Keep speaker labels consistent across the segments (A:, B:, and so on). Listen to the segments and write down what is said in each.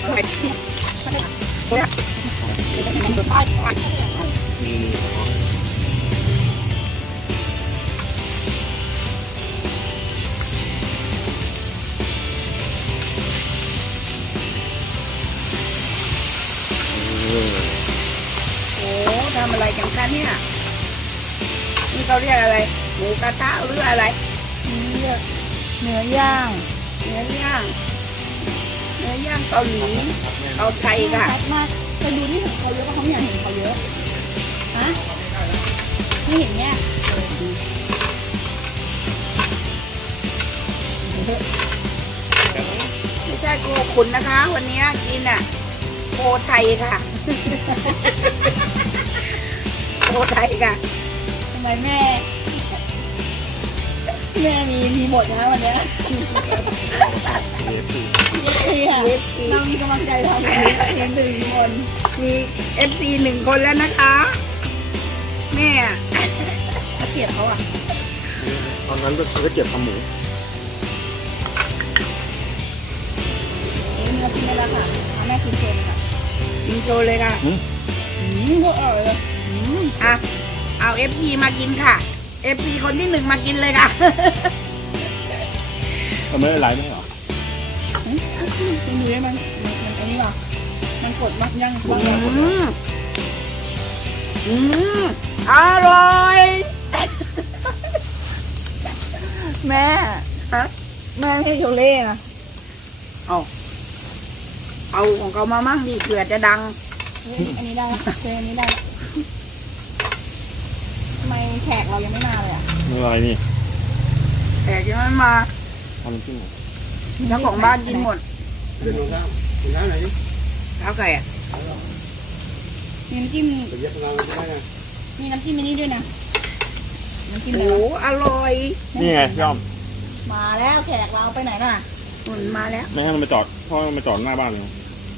A: ทำอะไรกันคะเนี่ยนี่เขาเรียกอะไรหมูกระทะหรืออะไร
B: เนื้อย่าง
A: เนื้อย่างเกาหลีเอาไทยค่ะ
B: ชัดมากจะดูที่เห็นเขาเยอะก็เขาไม่อยากเห็นเขาเยอะฮะไม่เห็นเนี่ย
A: ไม่ใช่โคขุนนะคะ วันนี้กินอ่ะโคไทยค่ะโคไทยค่ะ
B: ทำไมแม่มีหมดนะวันนี้เรามีกำลังใจทำทีม1 คน
A: มี FC 1 คนแล้วนะคะแม่
B: เกลียดเขาอ่ะ
C: ตอนนั้นก็เก็บทำหมู
B: เนื้อกินได้แล้วค่ะแม่กินโชว์เลยค่ะ
A: กินโชว์เลยค่ะ
B: ก็อร่อยเลย
A: อ่ะเอา FC มากินค่ะ FC คนที่ 1มากินเลยค่ะ
C: ทำไม่ได้ไลฟ์ไหมหรอ
B: คุณดูได้มันอันนี้หรอมันกดมักยัง
A: อร่อย
B: แม่ให้โชเล่นะ
A: เอาของเขามามั่งดิเผื่อจะดัง
B: อันนี้ได้อันนี้ได้ทำไมแขกเรายังไม่มาเลยอ่ะ
C: อะไรนี่
A: แขกยังไม่มา
C: ทำจิ้ม
A: เจ้าของบ้านกินหมด
C: เดินลงน้ำไหน
A: เท้าไก่อ่ะ
B: มีน้ำจิ้มมีน้ำจิ้มนี่ด้วยนะน้ำจิ้มโอ้
A: อร่อย
C: นี่ไงย่อม
B: มาแล้วแขกเราไปไหนน่ะ
A: มันมาแล้ว
C: ไม่ให้มันไปจอดพ่อมันไปจอดหน้าบ้านเลย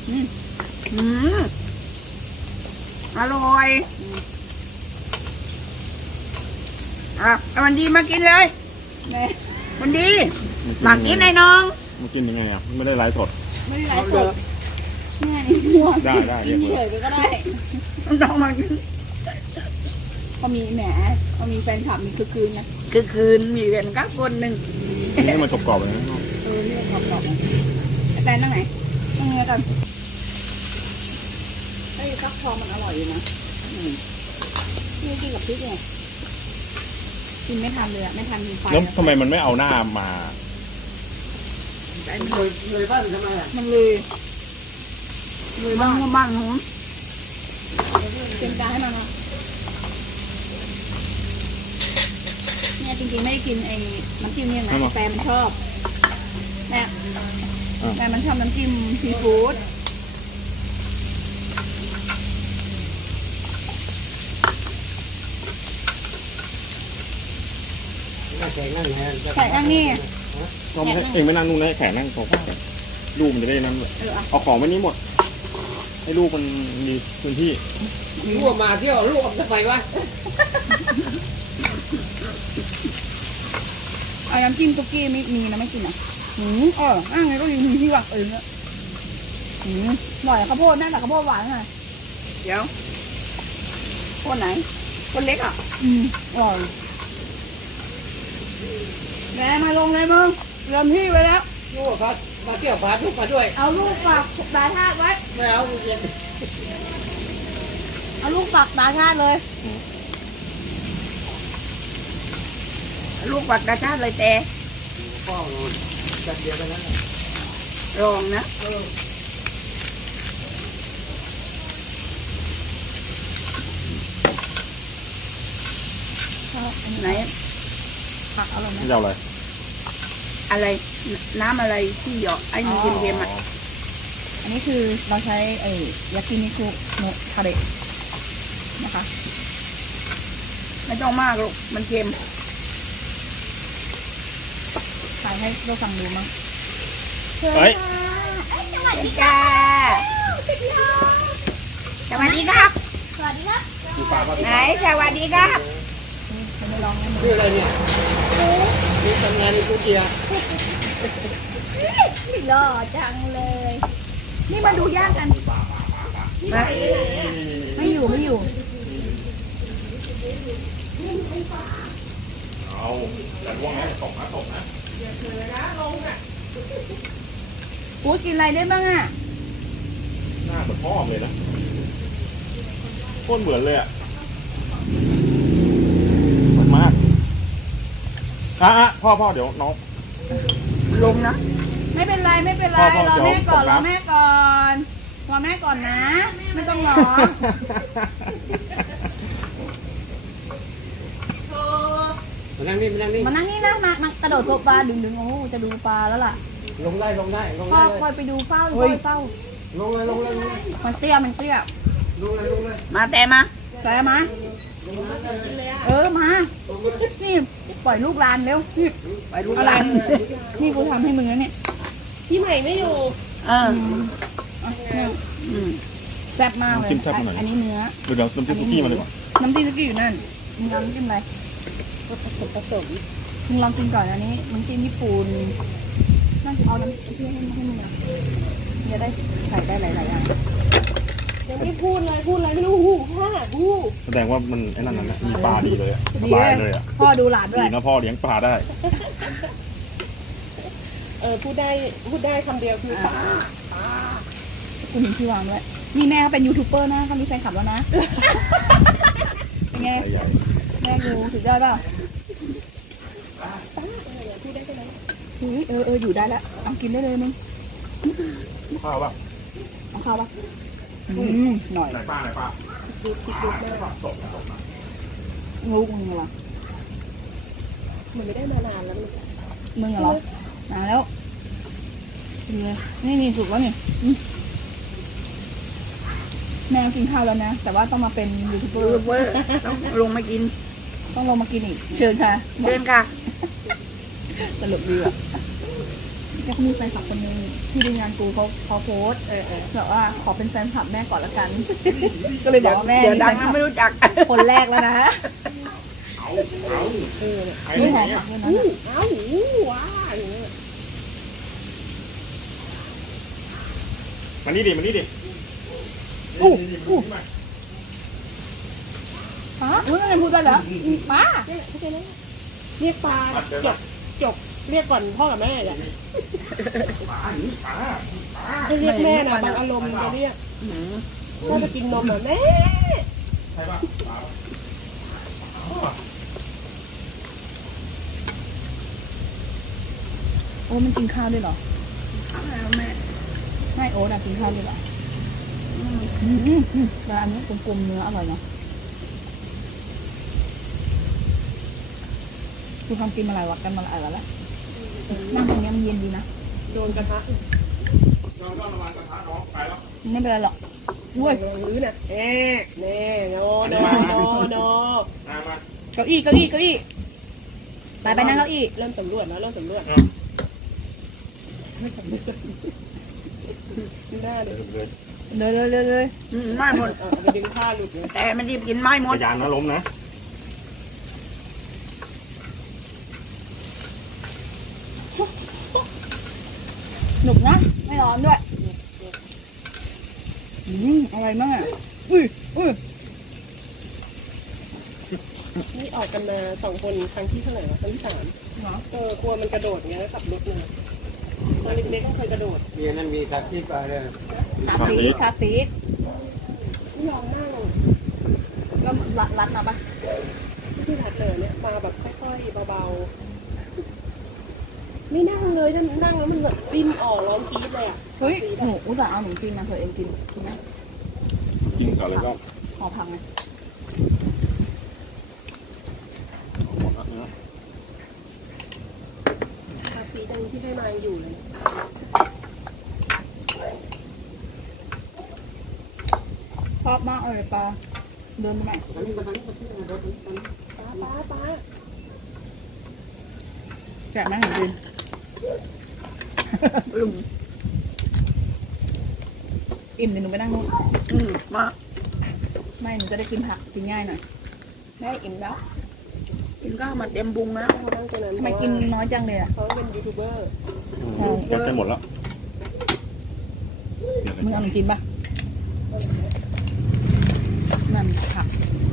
A: อร่อยมันดีมากินเลยมันดีมากินไอ้น้อง
C: มากินยังไงอ่ะไม่ได้ไลฟ์สด
B: ไม่ได้ไลฟ์สดง่ายง่วง
C: ได้
B: กินเฉยก็ได้
A: น้องมากิน
B: เขามีมีแฟนคลับมีคืนนะ
A: คืนมีเพื่อนก็คนหนึ่ง
C: นี่มันกรอบๆเลยนะ
B: นี่มันกรอบๆแต่นั่งไหนนั่งเงี้ยกันไอ้ฟักทองมันอร่อยอยู่นะนี่กินกับพริกไงกินไม่ทันเลยไม่ทันกินไฟ
C: แล้วทำไมมันไม่เอาหน้ามา
A: เลยบ้านทำไมอ่ะ
B: มันเลย
A: บ้างหนู
B: เป็นการให้มันเนี่ยจริงๆไม่ได้กินไอ้น้ำจิ้มเนี่ยนะแฟนมันชอบเนี่ยแฟนมันชอบน้ำจิ้มซีฟู้ด
A: แขกนั่ง
B: นี่
C: เราไม่เองไม่นั่งนู่นนะแขกนั่งโซฟาลูกมันจะได้นั่งเอาของไปนี้หมดให้ลูกมันมีพื้นที่
A: ลูกมาเที่ยวลูกออกจะไปวะ
B: เอาน้ำจิ้มตุ๊กกี้มีนะไม่กินอ่ะไงก็ดีที่หวังเนี่ยหน่อยข้าวโพดน่าจะข้าวโพดหวานไง
A: เดี๋ยวคนไหนคนเล็กอ่ะ
B: อร่อยแม่มาลงเลยมึงเริ่มที่ไว้แล้ว
A: ลูกครับมาเที่ยวพาลูกมาด้วย
B: เอาลูกฝากตาชาติไว้
A: ไม่เอาเย็น
B: เอาลูกฝากตาชาติเลย
A: ลูกฝากตาชาติเลยแต่
C: พ่อจัดเดียวกันนะ
A: รองนะไหน
B: ผักอร่อยไหม
C: จะอะไร
A: น้ำอะไรที่หยอกไอ้มันเค็มๆอ่ะ
B: อันนี้คือเราใช้ยากินิคุโนะทาเระนะคะ
A: ไม่ต้องมากลูกมันเค็ม
B: ถ่ายให้เราฟังดูมั้ง
C: เฮ้ย
A: สวัสดีค่ะสวัสดีครับ
B: สวัสดีครับ
A: ไหนสวัสดีครับ
C: คืออะไรเนี่ยนี่ทำงานในกุเกีย
B: หล่อจังเลยนี่มาดูย่างกัน
A: มา
B: ไม่อยู่ไม่อยู่
C: เอาแต่ว่างนะตกนะตกนะ
B: กูกินอะไรได้บ้างอ่ะ
C: หน้าเหมือนพ่อเลยนะโคตรเหมือนเลยอ่ะเหมือนมากพ่อเดี๋ยวน้อง
A: ลงนะ
B: ไม่เป็นไรไม่เป็นไร
C: พ่อ
B: รอแม่ก่อน
C: เดี๋ยว
B: รอแม่ก่อนรอแม่ก่อนนะ ไม่ต้องร้อง
D: มานั่งนี่มานั่งนี่
B: มานั่งนี่นะมากระโดดโซฟาดึงโอ้จะดูปลาแล้วล่ะ
D: ลงได้ลงได้ลง
B: พ่อ
D: ได้เล
B: คอย
D: ย
B: ไปดูเฝ้าคอยเฝ้า
D: ลงเลยลงเลยลงเลย
B: มันเตี้ยมันเตี้ย
D: ลงเลยลงเลย
A: มาแต่มา
B: ไปมามานี่ปล่อยลูกลานเร็วนี่
A: ไปรู้
B: อะไร
A: ร้าน
B: นี่กูทำให้มึงนะเนี่ย
E: พี่ใหม่ไม่อยู่
A: อืม
B: แซ่บมากเลยอันนี้เนื้อ
C: เดี๋ยวน้ำจิ้มซุกี้มาเลยก่อน
B: น้ำจิ้มสกี้อยู่นั่นมึงลองจิ้มอะไร
E: ผสม
B: มึงลองกินก่อนอันนี้น้ำจิ้มญี่ปุ่นนั่นเอาน้ำจิ้มให้มึงอ่ะจะได้ใส่ได้หลายๆอย่าง
E: ยังไม่พูดเลยพูดอะไรไม่รู้หูค่ะหู
C: แสดงว่ามันไอ้นั่นนะมีปลาดีเลยอะส
B: ดี
C: บายเลยอ่ะ
B: พ่อดูหลานด้ว
C: ดี
B: ย
C: นะพ่อเลี้ยงปลาได้
E: พูดได้คำเดียวคือป้า
B: คุณเห็นที่วางด้วยนี่แม่เขาเป็นยูทูบเบอร์นะเขามีแฟนคลับแล้วนะเป็นไง
C: ใหญ่
B: แม่ดูสุดยอดเปล่า
E: พูดได้ไหม
B: อยู่ได้แล้วเอากินได้เลยมึง
C: ข้าวป่ะ
B: เอาข้าวปะหน่อย
C: ไหนป้า
E: ดูแม่บอก
C: ตกตก
B: งูมึงเหรอ
E: มันไม่ได้มานานแล้ว
B: มึงเหรอมาแล้วนี่สุกแล้วนี่แม่กินข้าวแล้วนะแต่ว่าต้องมาเป็นยูทูบเบอ
A: ยู
B: ร์
A: ทูบเบอร์ต้องลงมากิน
B: ต้องลงมากินอีกเชิญค่ะ
A: เดินค่ะ
B: ตลกดีอ่ะแล้วเขามีแฟนคลับคนนึงที่ดูงานกูเขาโพสแบบว่าขอเป็นแฟนคลับแม่ก่อนละกัน ก็เลยบอกว่าแม่
A: เดี๋ยวดังนะไม่รู้จัก
B: คนแรกแล้วนะ
C: เอาไอ้
B: นี่
C: ไห
B: ห
C: น
B: อม
C: อ่ะ
B: ด้วยนะ
E: เอ้าว้า
C: มานี่ดิ
B: ฮะมึงยังพูดได้เหรอมา
E: เรียกปลาจบเรียกก่อนพ่อกับแม่เนี่ยให้เรียกแม่นะบางอารมณ์จะเรียกพ่อจะกินนมแบบแม่
C: ใช่ป่ะ
B: โอ้มันกินข้าวด้วยเหรอ
A: แม่
B: ไม่โอ๊ตอะกินข้าวด้วยเหรอแต่อันนี้กลมๆเนื้ออร่อยเนาะคือความกินมาหลายวันกันมาหลายวันแล้วนั่งตรงนี้มันเย็นดีนะ
E: โดนกระทะ
C: น้องระวังกระทะน้องไปแล้ว
B: ไม่เป็นไรหรอกด้วย
E: ลงรื้อนะแน่โน
C: มา
B: เก้าอี้ไปนั่งเก้าอี้
E: เริ่มสำรวจแล้วเริ่มสำรวจหน้าเลย
B: เลย
A: ไม่หมด
E: ไปดึงผ้าหลุดเลย
A: แต่มันรีบกินไม่หมด
C: ยานนะล้มนะ
B: หนุกนะไม่ร้อนด้วยอะไรมากอุ้ย
E: นี่ออกกันมา2 คนครั้งที่เท่าไหร่วะครั้งที่ 3
B: เหรอก
E: ลัวมันกระโดดไงแล้วขับรถเลยตอนเล็กๆก็เคยกระโดด
D: มีนั่นมีตัดที่ไปเลย
B: คาซีด
E: ไม่ยอมนั่ง
B: ก็รัดมาปะ
E: ที่ถัดเลยเนี่ยมาแบบค่อยๆเบาๆไม่นั่งเลยถ้านั่งแล้วมันแบบดิ้นออกร้องกรี๊ดเลยอ่ะ
B: เฮ้ยหนูอุตส่าห์เอาหนูกินมาเธอเองกินไหม
C: กินก่อนเลยก็
B: ขอพังไหม
C: หมดแล้วเนื้อ
E: คาฟีตรงที่ได้มาอยู่เลย
B: ชอบมากเลยปลาเดินไปไหน
D: ทางนี้มาทางนี้มาที่รถนี้
E: ป้า
B: แกะไหมหนูกิน
A: ลุง
B: อิ่มเดี๋ยวหนูไปนั่งนู่น
A: มา
B: ไม่หนูจะได้กินผักกินง่ายหน่อยแม่อิ่มแล้ว
A: กินข้าวมาเต็มบุงแล้ว
E: เขาตั้งใจนั้น
B: ทำไมกินน้อยจังเลยอ่ะ
E: เขาเป็นยูทูบเบอร์
C: จะหมดแล้วเดี๋ยว
B: มึงเอาขนมจีนปะนั่นผัก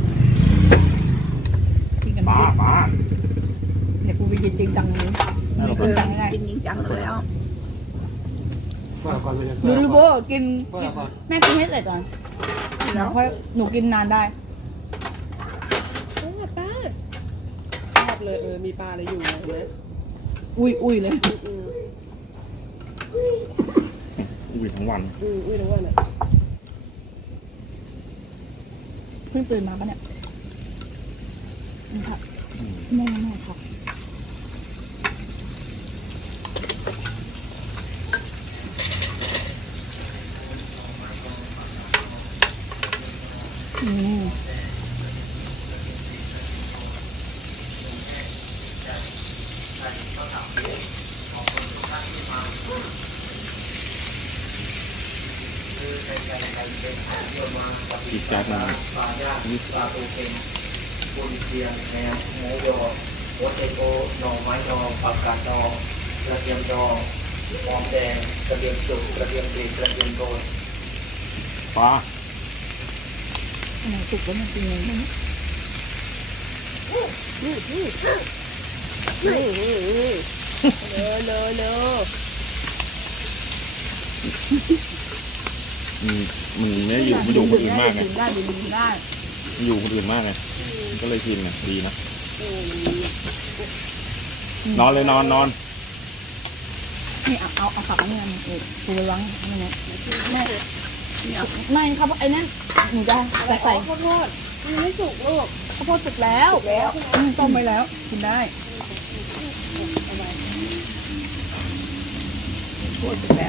B: กินกัน
C: ป้า
B: ดิ
C: ป้า
B: เดี๋ยวกูไปกินจริงจังเลย
C: ให้เรา
B: จริงจังไม่ได้
A: กินจริงจังเลยแล้ว
D: เพื่อก่อนไปเลย
B: ดูดูโบกิน
D: เพื่อก่อน
B: แม่กินให้เสร็จก่อนแล้วค่อยหนูกินนานได้
E: โอ้ป้าชอบเลยมีปลาอะไรอยู่เห็นไหม
B: อุ้ยเลย
C: อุ้ยทั้งวัน
E: อุ้ยทั้งวันอ่ะ
B: เพิ่งตื่นมาปะเนี่ยนี่ค่ะแม่ค่ะอืม
C: อีกจานหนึงนี่
F: ปุนเทียนแหนมหมูยอหัวเทโกหน่อไม้ดองผักกาดดองกระเทียมดองหอมแดงกระเทียมสุกกระเทียมดีกระเทียมโรย
C: ป้า
B: อันไหนสุกแล้วมันเป็นยังไง
E: เลอ
C: มันไม่ได้อยู่มันอยู่คนอื่นมากไง
B: ดื่มได้ดื่มได้
C: มันอยู่คนอื่นมากไงก็เลยกินนะดีนะนอนเลยนอน
B: นี่เอาผักอันนี้มากูไปวางนี่นะแม่ไม่ครับไอ้นั่นหนูจะใส่
E: ข้าวโพดมันไม่สุกลูก
B: ข้าวโพดสุกแล้วต้มไปแล้วกินได้
A: พูดไปแล้ว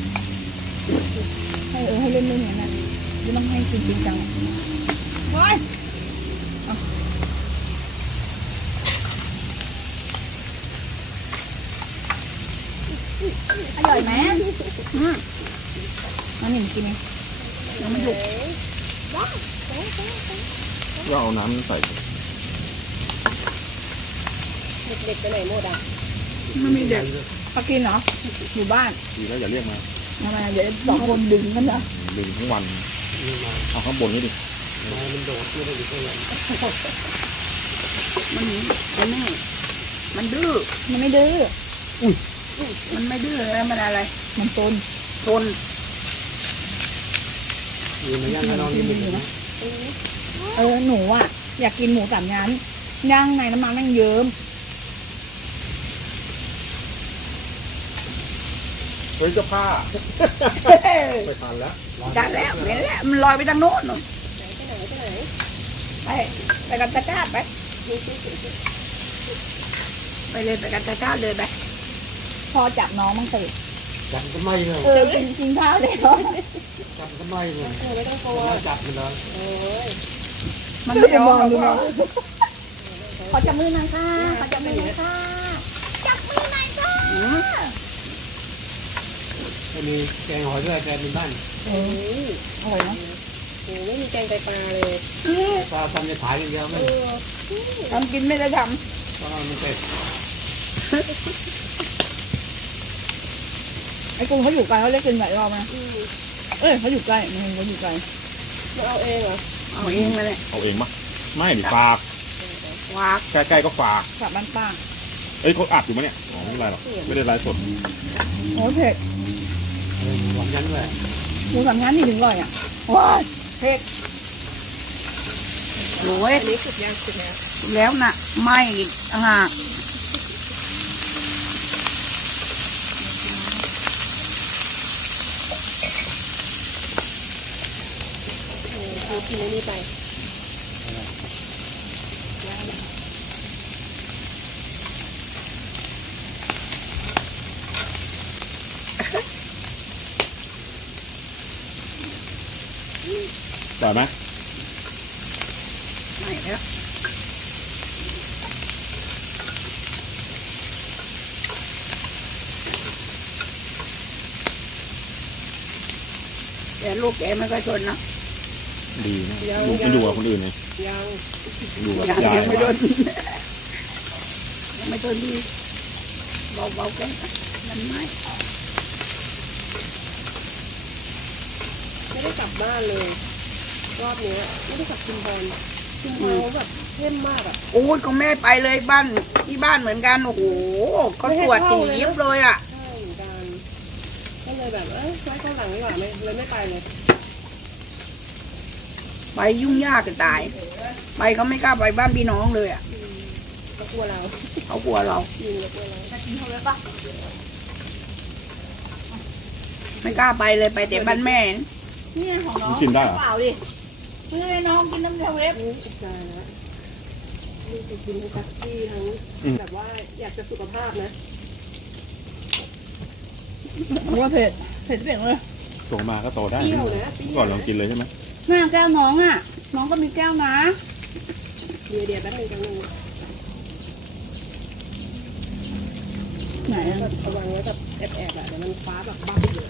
B: ให้เล่นๆอย่างนั้นไม่ต้องให้จริงจังไปอร่อยไหมอันนี้มันกินไหมยังไม่หยุด
C: ก็เอาน้ำใส่
E: เด็กๆไปไหนหมดอ่ะ
B: ไม่มีเด็กเขากินเหรออยู่บ้าน
C: ดีแล้วอย่าเรียกมา
B: ทำไมเดี๋ยวสองคนดึงกันนะ
C: ดึงทั้งวัน
D: นี่มา
C: เอาข้างบนนี่ดิ
D: มันโดดไม่ได้อยู่ตรงไหน
A: มันแม่มันดื้อ
B: มันไม่ดื้อ
A: มันไม่ดื้อแล้วมันอะไร
B: มันตน
A: ทน
D: อยู่ในย่างนอนนี่มันนะ
B: หนูอ่ะอยากกินหมูสามชั้นย่างในน้ำมันนั่งเยิ้ม
C: เฮ้ยเจ้าผ้า
D: ไปทานแล้ว
A: จัดแล้วเห็นแล้วมันลอยไปทางโน้นนู่น
E: ไปไหน
A: ไปกันตะกร้าไปไปเลยไปกันตะกร้าเลยไป
B: พอจับน้องมันตื่น
D: จับทำไมเลย
B: กินข้าวแล้ว
D: จับทำไมเลย
E: ไม่ต้องกลัว
D: จับมันเลย
E: โอ้ย
A: มันไม่ยอมหรอกว่า
B: ขอจับมือหน่อยค่ะขอจับมือหน่อยค่ะจับมือหน่อยค่ะ
D: จะมีแกงหอยด้วยแกงเป็นบ้าน
B: อร่อยนะ
E: โอ้ไม่มีแกงไตปลาเลย
D: ปลาทำจะขายอย่างเดียวไม่
A: ทำกินไม่ได้ท
D: เพราะมันเป็ด
B: ไอ้กุ้งเขาอยู่ไกลเขาเรียกกินหลายรอบนะเขาอยู่ใกล้มันเขาอยู่ไกล
E: มาเอาเองเหรอ
A: ำเอาเองมาเลย
C: เอาเองมะไม่ดิฝาก
A: วาก
C: ใกล้ๆก็ฝาก
B: กลับบ้านป้า
C: เอ้ยเขาอัดอยู่มั้ยเนี่ยอ๋อไม่เป็นไรหรอกไม่ได้ไลฟ์สด
B: โอ้เผ็ด
D: หวานยันด้วย
B: หมูสามชั้นนี่ถึงอร่อยอ่ะว้ายเผ็ด
A: โอ้ย
E: อันนี้สุกยังสุกแล้ว
A: แล้วน่ะไหม่อีกอ่ะ
E: กูกินอันนี้ไป
C: ได้ไหม
A: ไม่แล้วแต่ลูกแกไม่ค่อยทนนะ
C: ดีนะลูกมันอยู่กับคนอื่นไง
E: ยัง
C: อยู่กับ
A: ยัง
C: ยาย
A: ยังไม่ทนยังไม่ทนดีเบาๆแกมันไม่
E: บบ้านเลย รอบเนี้ยไม่ได้กลับชุมพรชุมพรเขาแบบเข้มมากอ่ะ
A: โอ้ยของแม่ไปเลยบ้านที่บ้านเหมือนกันโอ้โหเขาตรวจตียิบเลยอ่ะ
E: ใช่เหมือนกันก็เลยแบบไว้ข้างหลังดีกว่าเลยไม่ไปเลย
A: ไปยุ่งยากจะตาย ไปเขาไม่กล้าไปบ้านพี่น้องเลยอ่ะ
E: ก็กลัวเรา
A: เขากลัวเรา
E: ยิงเรากลัวเรา
B: จะกินเขาเลยปะ
A: ไม่กล้าไปเลยไปแต่บ้านแม่
B: นี่ไงของน้อง
C: กินได้เหรอ
B: เปล่าดิไม่ให้น้องกินน้ำเทเวฟ
E: อุ้ยตายแล้วนี่คือกินทั้งตักกี้ทั้งแบบว่าอยากจะสุขภาพนะ
B: ว่าเผ็ดเผ็ดเปลี่ยนเลย
C: โตมาก็โตได้
E: เปรี้ยวนะเปรี้ยว
C: ก่อนลองกินเลยใช่ไหม
B: แม่แก้วน้องอ่ะ น้องก็มีแก้วนะ
E: เดี๋ยวแป๊บนึงแป๊บนึง
B: ไหนอะ
E: แบบระวังแล้วแบบแอบอะเดี๋ยวมันฟ้าแบบบ้าเลย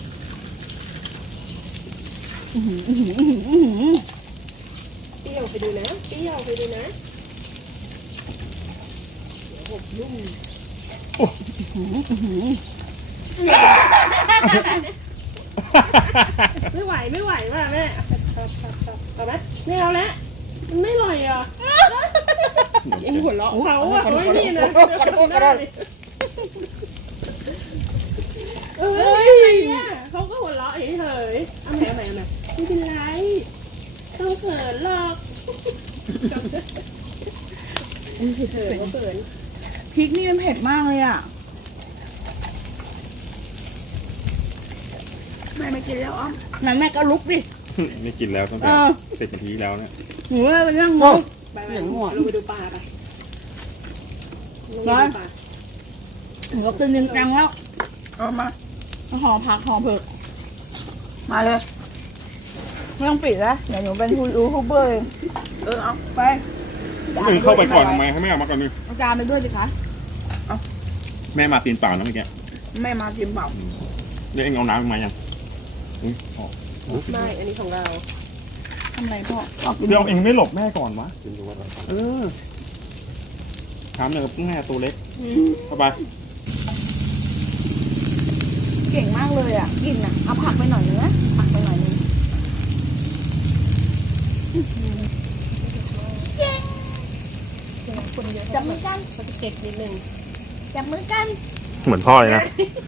B: อื้อหืออื้อหืออื้อหืออื้อหือ
E: เปรี้ยวไปดูนะเปรี้ยวไปดูนะเดี๋ยวหกลุ่ม
B: อื้อหือ
E: ไม่ไหวว่ะแม่เอาไหมไม่เอาแล้วมันไม่อร่อยอ่ะยังหัวเราะเขาอ่ะเฮ้ยนี่นะเอ้ยอะไรเนี่ยเขาก็หัวเราะเฉยๆเอาใหม่ไม่เป็นไรต้องเขินหรอกเขินเขาเขิน
B: พริกนี่มันเผ็ดมากเลยอ่ะ
A: แม่ไม่กินแล้วอ้อม
B: นั่นแม่ก็ลุกดิ
C: ไม่กินแล้วตั้งแต่
B: เออ
C: 10 นาทีแล้วเนี่ย
B: หนูว่าไปนั่งงง
E: ไปลงไปดูปลาไปลงไปดูปลา
B: หนูก็กินจริงจังแล้ว
A: เอามา
B: ห่อผักห่อเผือก
A: มาเลย
B: ไม่ต้องปิดแล้วเดี๋ยวหนูเป็นยูทูบเบอร์เอง
A: เอา
B: ไป
C: มึงเข้าไปก่อนทำไมให้แม่เอามาก่อนนึง
B: เอาจานไปด้วยสิคะ
C: แม่มาตีนเปล่านะเมื่อกี้
A: แม่มาชิมเปล่า
C: เดี๋ยวเองเอาน้ำมายังอุ๊ยอ๋อ
E: ไม่อันนี้ของเรา
B: ทำไรพ่อ
C: เดี๋ยวเองไม่หลบแม่ก่อนวะถามเลยแม่ตัวเล็กเข้าไป
B: เก่งมากเลยอ่ะกินอ่ะเอาผักไปหน่อยนึงนะผักไปหน่อยนึงจับมือกัน
E: เขาจะเก็บนิดนึง
B: จับมือกัน
C: เหมือนพ่อเลยนะ